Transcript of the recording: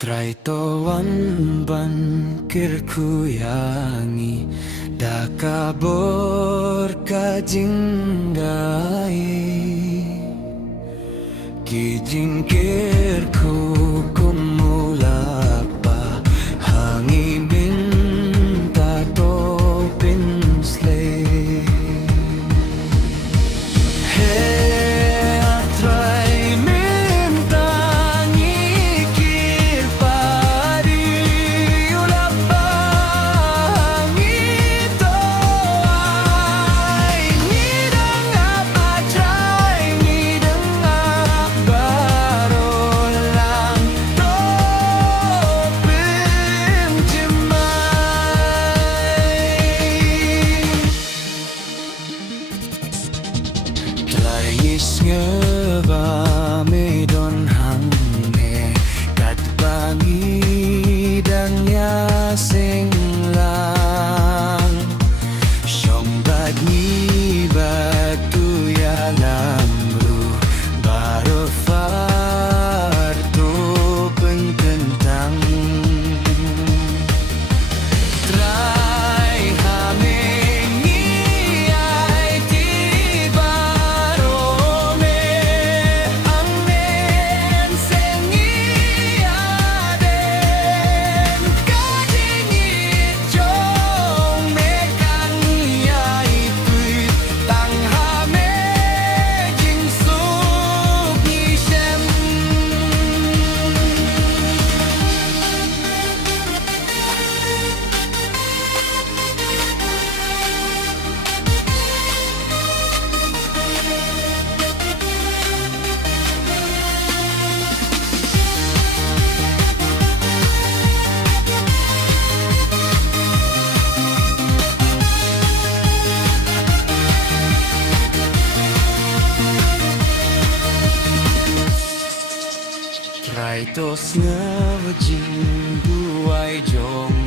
Traitoan ban kirkuyangi dakabor kajinggai kijingkirku kumulapa hangi minta topin slay Is ngeba medon hangne kat bangi dan ya sing lang syong bad ni batu ya lamru baru far tu pententang try hamengi ai tiba Raitos ngawajing buai jong